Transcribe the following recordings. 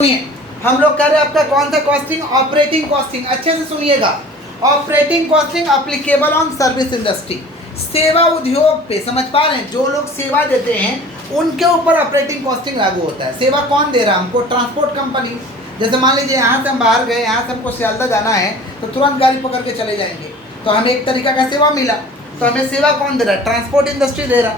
सुनिए, हम लोग कर रहे हैं आपका कौन सा कॉस्टिंग, ऑपरेटिंग कॉस्टिंग। अच्छे से सुनिएगा, operating costing applicable on service industry, सेवा उद्योग पे। समझ पा रहे हैं, जो लोग सेवा देते हैं उनके ऊपर ऑपरेटिंग कॉस्टिंग लागू होता है। सेवा कौन दे रहा है हमको? Transport company. जैसे मान लीजिए यहाँ से हम बाहर गए, यहाँ से हमको सियालदा जाना है तो तुरंत गाड़ी पकड़ के चले जाएंगे, तो हमें एक तरीका का सेवा मिला। तो हमें सेवा कौन दे रहा है? ट्रांसपोर्ट इंडस्ट्री दे रहा।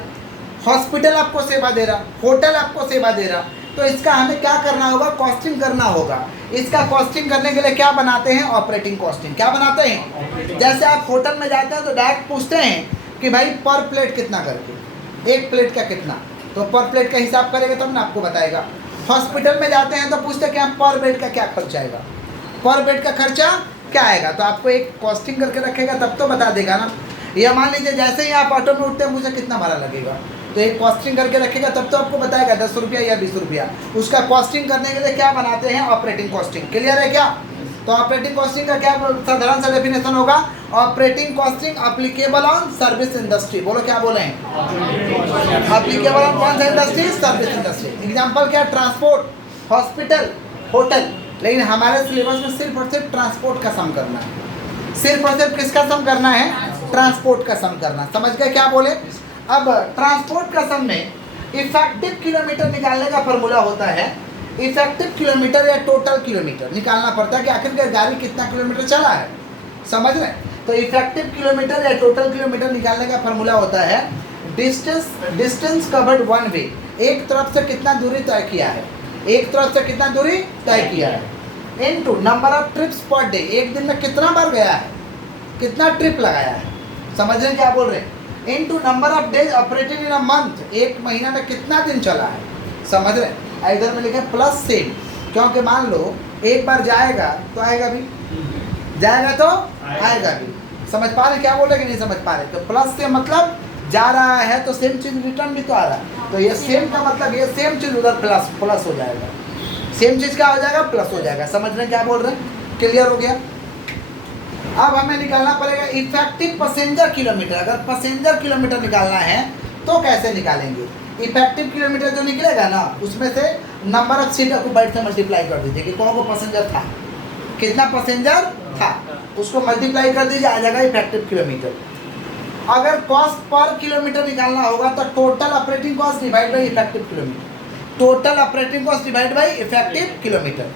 हॉस्पिटल आपको सेवा दे रहा, होटल आपको सेवा दे रहा। तो इसका हमें क्या करना होगा? कॉस्टिंग करना होगा। इसका कॉस्टिंग करने के लिए क्या बनाते हैं? Operating costing. क्या बनाते हैं? जैसे आप होटल में जाते हैं तो डायरेक्ट पूछते हैं कि भाई पर प्लेट कितना करके, एक प्लेट का कितना, तो पर प्लेट का हिसाब करेगा तब ना आपको बताएगा। हॉस्पिटल में जाते हैं तो पूछते हैं कि हम पर बेड का क्या खर्चा आएगा, पर बेड का खर्चा क्या आएगा, तो आपको एक कॉस्टिंग करके रखेगा तब तो बता देगा ना। या मान लीजिए जैसे ही आप ऑटो में उठते हैं मुझे कितना भाड़ा लगेगा, तो एक कॉस्टिंग करके रखेगा तब तो आपको बताएगा 10 रुपया या 20 रुपया। उसका कॉस्टिंग करने के लिए क्या बनाते हैं? Operating costing. क्लियर है क्या? तो ऑपरेटिंग कॉस्टिंग का क्या साधारण सा डेफिनेशन होगा? Operating costing applicable on service industry. बोलो क्या बोले हैं? अप्लीकेबल ऑन कौन सा इंडस्ट्री? Service industry. एग्जाम्पल क्या? Transport, hospital, hotel. लेकिन हमारे सिलेबस में सिर्फ और सिर्फ ट्रांसपोर्ट का सम करना है। सिर्फ और सिर्फ किसका सम करना है? ट्रांसपोर्ट का सम करना। समझ गए क्या बोले? अब ट्रांसपोर्ट का सम में इफेक्टिव किलोमीटर निकालने का फॉर्मूला होता है। इफेक्टिव किलोमीटर या टोटल किलोमीटर निकालना पड़ता है कि आखिरकार गाड़ी कितना किलोमीटर चला है। समझ रहे? तो इफेक्टिव किलोमीटर या टोटल किलोमीटर निकालने का फॉर्मूला होता है डिस्टेंस कवर्ड वन वे। एक तरफ से कितना दूरी तय किया है, एक तरफ से कितना दूरी तय किया है, into number of trips per day. एक दिन में कितना बार गया है, कितना ट्रिप लगाया है। समझ रहे हैं क्या बोल रहे हैं? Into number of days operated in a month. एक महीना में कितना दिन चला है। समझ रहे हैं? इधर में लिखे प्लस सेम, क्योंकि मान लो एक बार जाएगा तो आएगा भी, जाएगा तो आएगा भी। समझ पा रहे क्या बोल रहे कि नहीं समझ पा रहे? तो प्लस से मतलब जा रहा है तो सेम चीज रिटर्न भी तो आ रहा है, तो ये सेम का मतलब ये सेम चीज उधर प्लस हो जाएगा। सेम चीज क्या हो जाएगा? प्लस हो जाएगा। समझ रहे क्या बोल रहे हैं? क्लियर हो गया? अब हमें निकालना पड़ेगा इफेक्टिव पैसेंजर किलोमीटर। अगर पैसेंजर किलोमीटर निकालना है तो कैसे निकालेंगे? इफेक्टिव किलोमीटर जो निकलेगा ना, उसमें से नंबर ऑफ सीट ऑक्यूपाइड से मल्टीप्लाई कर दीजिए कि कौन को पैसेंजर था, कितना पैसेंजर था, उसको मल्टीप्लाई कर दीजिए, आ जाएगा इफेक्टिव किलोमीटर। अगर कॉस्ट पर किलोमीटर निकालना होगा तो total operating cost divide by effective kilometre. Total operating cost divide by effective kilometre.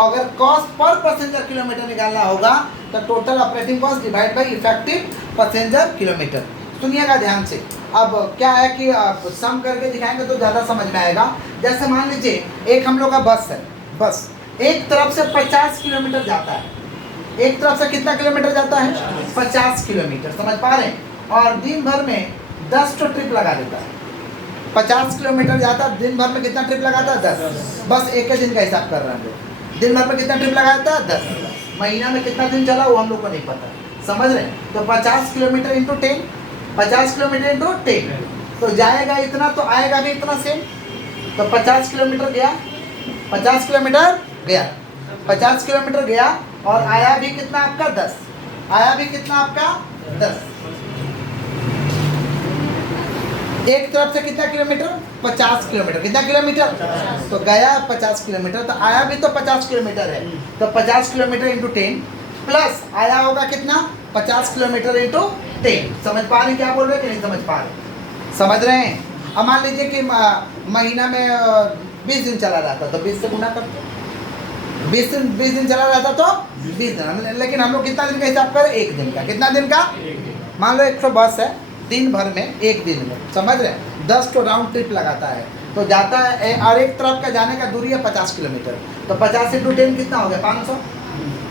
अगर कॉस्ट पर पैसेंजर किलोमीटर निकालना होगा तो total operating cost divide by effective passenger kilometre. सुनिएगा ध्यान से। अब क्या है कि आप सम करके दिखाएंगे तो ज़्यादा समझ में आएगा। जैसे मान लीजिए एक हम लोग का बस है, बस एक तरफ से 50 किलोमीटर जाता है। एक तरफ से कितना किलोमीटर जाता है? 50 किलोमीटर। समझ पा रहे हैं? और दिन भर में 10 तो ट्रिप लगा देता है। 50 किलोमीटर जाता है, दिन भर में कितना ट्रिप लगाता है? 10। बस एक ही दिन का हिसाब कर रहे हैं। दिन भर में कितना ट्रिप लगाता है? 10। महीना में कितना दिन चला वो हम लोग को नहीं पता। समझ रहे हैं? तो 50 किलोमीटर इंटू 10, 50 किलोमीटर इंटू 10, तो जाएगा इतना तो आएगा भी इतना सेम। तो 50 किलोमीटर गया, 50 किलोमीटर गया, 50 किलोमीटर गया और आया भी कितना आपका? 10। आया भी कितना आपका? 10। एक तरफ से कितना किलोमीटर? 50 किलोमीटर। कितना किलोमीटर? तो गया 50 किलोमीटर, तो आया भी तो 50 किलोमीटर है। तो 50 किलोमीटर इंटू 10 प्लस आया होगा कितना? 50 किलोमीटर इंटू 10। समझ पा रहे क्या बोल रहे कि नहीं समझ पा रहे? समझ रहे हैं? अब मान लीजिए कि महीना में 20 दिन चला जाता तो 20 से गुना करते। 20 दिन चला जाता तो 20 दिन। लेकिन हम लोग कितना दिन का हिसाब करें? एक दिन का। कितना दिन का? मान लो 100 बस है, दिन भर में एक दिन में, समझ रहे हैं, 10 तो राउंड ट्रिप लगाता है। तो जाता है और एक तरफ का जाने का दूरी है 50 किलोमीटर। तो 50 इंटू 10 कितना हो गया? 500।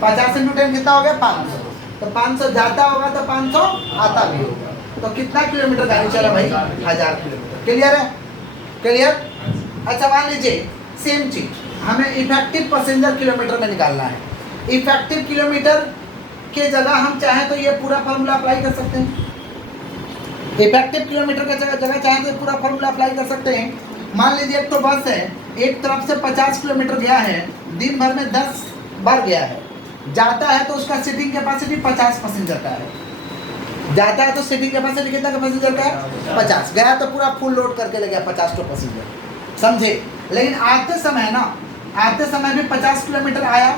50 इंटू 10 कितना हो गया? 500। तो 500 जाता होगा तो 500 आता भी होगा। तो कितना किलोमीटर गाड़ी चला भाई? 1000 किलोमीटर। क्लियर है? क्लियर? अच्छा मान लीजिए सेम चीज हमें इफेक्टिव पैसेंजर किलोमीटर में निकालना है। इफेक्टिव किलोमीटर के जगह हम चाहें तो ये पूरा फॉर्मूला अप्लाई कर सकते हैं। इफेक्टिव किलोमीटर का जगह चाहें तो पूरा फॉर्मूला अप्लाई कर सकते हैं। मान लीजिए एक तो बस है, एक तरफ से 50 किलोमीटर गया है, दिन भर में 10 बार गया है। जाता है तो उसका सीटिंग कैपेसिटी 50 पैसेंजर का है। जाता है तो सीटिंग कैपेसिटी कितना का पैसेंजर का है? 50। गया तो पूरा फुल लोड करके ले गया 50 तो पैसेंजर। समझे? लेकिन आते समय ना आते समय भी 50 किलोमीटर आया,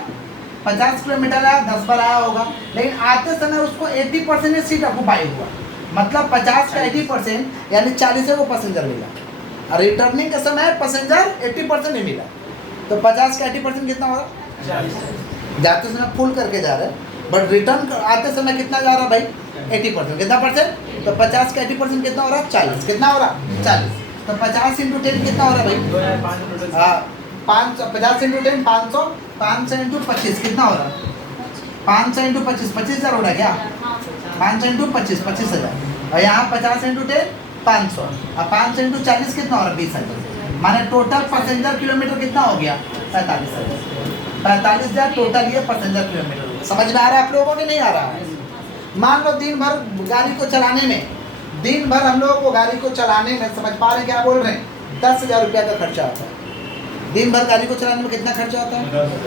50 किलोमीटर आया, 10 बार आया होगा, लेकिन आते समय उसको 80% सीट ऑक्यूपाई हुआ, मतलब 50 का 80% यानी 40 को पैसेंजर मिला, और रिटर्निंग के समय पैसेंजर 80% नहीं मिला, तो 50 का 80% कितना होगा? 40। जाते समय फुल करके जा रहे हैं, बट रिटर्न आते समय कितना जा रहा भाई? 80%। कितना परसेंट? तो 50 का 80% कितना हो रहा? 40। कितना हो रहा? 40। तो 50 इंटू 10 कितना हो रहा भाई? 50 इंटू 10 500, 500 इंटू 25 कितना हो रहा? 500 इंटू 25 25,000 हो रहा है क्या? 500 इंटू 25 25,000, और यहाँ 50 इंटू 10 500, और 500 इंटू 40 कितना हो रहा? 20,000। माने टोटल पैसेंजर किलोमीटर कितना हो गया? 45,000। 45,000 टोटल ये पैसेंजर किलोमीटर। समझ में आ रहा है आप लोगों को कि नहीं आ रहा है? मान लो दिन भर गाड़ी को चलाने में, दिन भर हम लोगों को गाड़ी को चलाने में, समझ पा रहे हैं क्या बोल रहे हैं? 10,000 रुपया का खर्चा आता है। दिन भर गाड़ी को चलाने में कितना खर्चा होता है?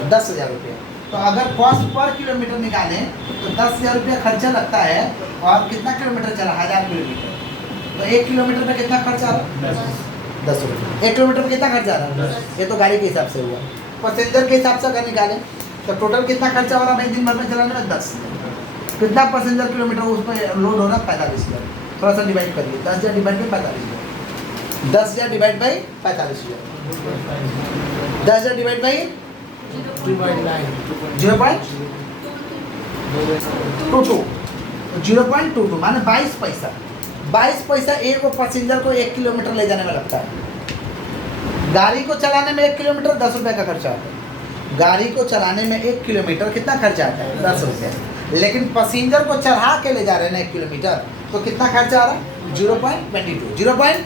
10,000 रुपया। तो अगर कॉस्ट पर किलोमीटर निकालें तो 10,000 रुपया खर्चा लगता है, और कितना किलोमीटर चला? 1000 किलोमीटर। तो 1 किलोमीटर में कितना खर्चा आ रहा है? 10 रुपये। 1 किलोमीटर में कितना खर्चा आ रहा है? ये तो गाड़ी के हिसाब से हुआ। पैसेंजर के हिसाब से अगर निकालें तो टोटल कितना खर्चा हो रहा है भाई दिन भर में चलाने में? 10। कितना पैसेंजर किलोमीटर उस पर लोड हो रहा है? 45,000। थोड़ा सा डिवाइड करिए, 10,000 divide by 45,000, 10,000 divide by 45,000, 10,000 divide by 0.22 माने 22 पैसा। 22 पैसा एक पैसेंजर को 1 किलोमीटर ले जाने में लगता है। गाड़ी को चलाने में 1 किलोमीटर 10 रुपये का खर्चा आता है। गाड़ी को चलाने में 1 किलोमीटर कितना खर्चा आता है? 10 रुपये। लेकिन पैसेंजर को चढ़ा के ले जा रहे हैं ना 1 किलोमीटर, तो कितना खर्चा आ रहा है? 0.22। 0.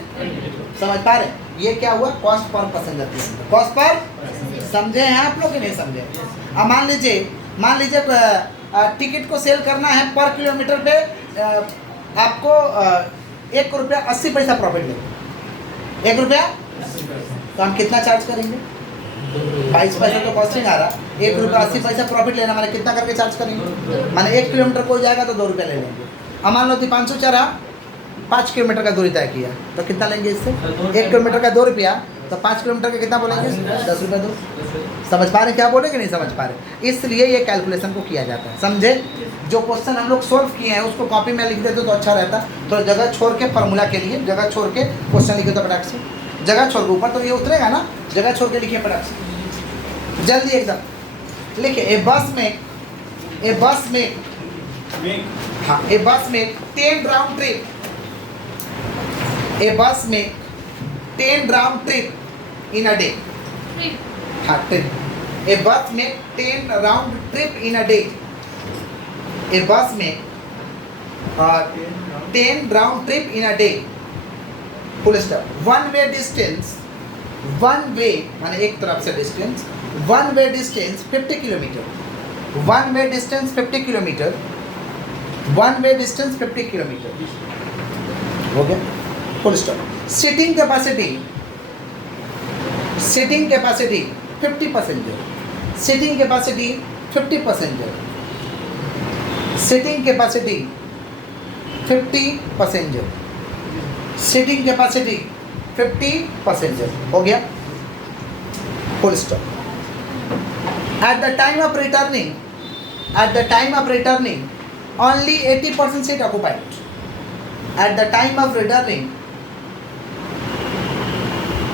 समझ पा रहे हैं? ये क्या हुआ? Cost per passenger kilometre. Cost per, समझे हैं आप लोग कि नहीं समझे? अब मान लीजिए टिकट को सेल करना है पर किलोमीटर पे, आपको 1 रुपया 80 पैसा प्रॉफिट लेंगे। 1 रुपया, तो हम कितना चार्ज करेंगे? 22 पैसा तो कॉस्टिंग आ रहा, 1 रुपया 80 पैसा प्रॉफिट लेना, माने कितना करके चार्ज करेंगे? माने 1 किलोमीटर को जाएगा तो 2 रुपया ले लेंगे। अब मान लो 500 चढ़ा, 5 किलोमीटर का दूरी तय किया, तो कितना लेंगे इससे? 1 किलोमीटर का 2 रुपया, तो 5 किलोमीटर का कितना बोलेंगे? 10 रुपया दो। समझ पा रहे हैं क्या बोले कि नहीं समझ पा रहे? इसलिए ये कैलकुलेशन को किया जाता है। समझे? जो क्वेश्चन हम लोग सोल्व किए हैं उसको कॉपी में लिख देते तो अच्छा रहता। तो जगह छोड़ के फार्मूला के लिए जगह छोड़ के क्वेश्चन लिखे तो फटाक से, जगह छोड़ के ऊपर तो ये उतरेगा ना, जगह छोड़ के लिखिए फटाक से, जल्दी एकदम लिखिए। ए बस में 10 round trip, a bus make 10 round trip in a day. हाँ, 10. A bus make 10 round trip in a day. A bus make 10 round trip in a day. Full stop. One way distance, one way माने एक तरफ से distance, one way distance 50 kilometre, one way distance 50 kilometre, one way distance 50 kilometre, हो गया? Full stop. Seating capacity 50 passenger, seating capacity 50 passenger, seating capacity 50 passenger, seating capacity 50 passenger, हो गया? Full stop. At the time of returning only 80% seat occupied. At the time of returning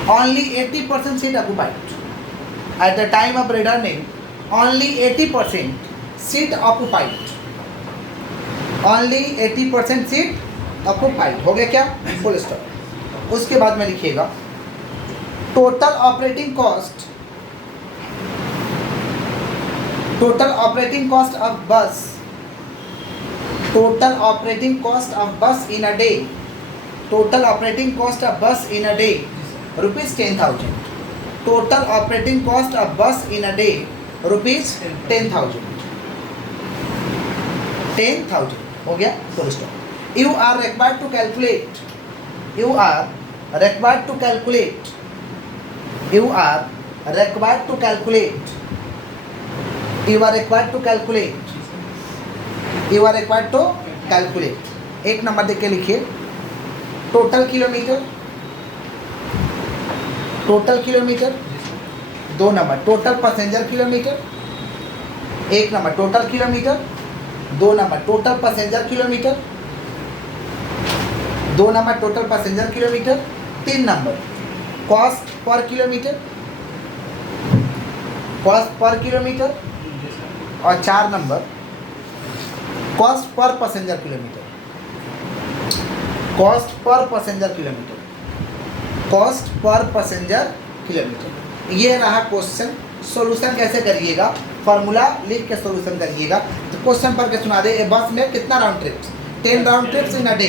only 80% seat occupied. At the time of returning only 80% seat occupied. Only 80% seat occupied. हो गया क्या? Full stop. उसके बाद में लिखिएगा total operating cost of बस, total operating cost of bus in a day, total operating cost of bus in a day rupees 10,000. Total operating cost of bus in a day rupees 10,000. 10,000 हो गया? full stop. You are required to calculate. You are required to calculate. You are required to calculate. You are required to calculate. You are required to calculate. एक number देख के लिखिए total kilometre 2 number total passenger kilometre, 1 number total kilometre, 2 number total passenger kilometre, 2 number total passenger kilometre, 3 number cost per kilometre, cost per kilometre, और 4 number cost per passenger kilometre, cost per passenger kilometre, cost per passenger kilometre. ये रहा question. Solution कैसे करिएगा, formula लिख के solution करिएगा। तो question पढ़ के सुना दे, ए बस में कितना round trips, 10 round trips in a day.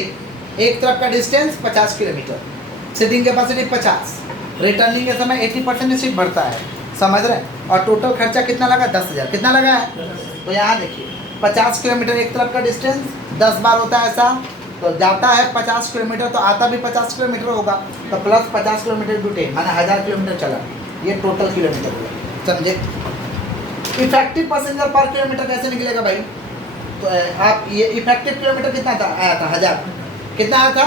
एक तरफ का distance 50 kilometre, seating capacity 50, returning के समय 80% सीट बढ़ता है, समझ रहे हैं। और टोटल खर्चा कितना लगा, 10,000। कितना लगा है, तो यहाँ देखिए 50 किलोमीटर एक तरफ का डिस्टेंस, 10 बार होता है ऐसा, तो जाता है 50 किलोमीटर, तो आता भी 50 किलोमीटर होगा, तो प्लस 50 किलोमीटर टू 10 माना 1000 किलोमीटर चला। ये टोटल किलोमीटर हुआ, समझे। इफेक्टिव पैसेंजर पर किलोमीटर कैसे निकलेगा भाई, तो आप ये इफेक्टिव किलोमीटर कितना था, आया था 1000, कितना आया था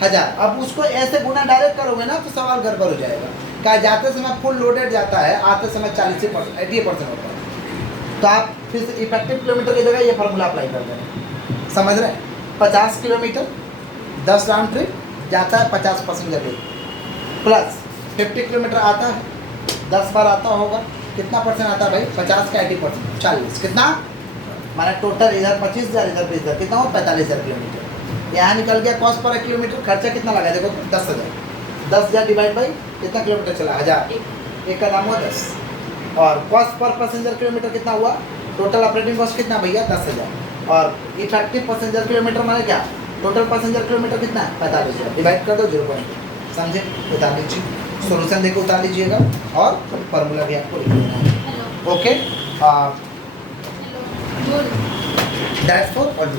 1000। अब उसको ऐसे गुना डायरेक्ट करोगे ना तो सवाल गड़बड़ हो जाएगा। क्या जाते समय फुल लोडेड जाता है, आते समय 40% 80% होता है, तो आप फिर से इफेक्टिव किलोमीटर की जगह ये फार्मूला अप्लाई कर दें, समझ रहे हैं। 50 किलोमीटर 10 राउंड ट्रिप जाता है 50 पैसेंजर डे, प्लस 50 किलोमीटर आता है 10 बार आता होगा, कितना परसेंट आता है भाई, 50 का 80%, 40, कितना माना टोटल इधर 25,000 इधर 20,000, कितना हो 45,000 किलोमीटर। यहाँ निकल गया कॉस्ट पर किलोमीटर, खर्चा कितना लगा देखो 10,000, 10,000 डिवाइड बाई कितना किलोमीटर चला 1000, एक का दाम हुआ 10, और कॉस्ट पर पैसेंजर किलोमीटर कितना हुआ, टोटल ऑपरेटिंग कॉस्ट कितना भैया 10,000, और इफेक्टिव पैसेंजर किलोमीटर माने क्या, टोटल पैसेंजर किलोमीटर कितना है 45,000, डिवाइड कर दो 0.2, समझे, उतार लीजिए, सोल्यूशन देकर उतार लीजिएगा, और फार्मूला भी आपको लिख देना है। Okay, that's for all.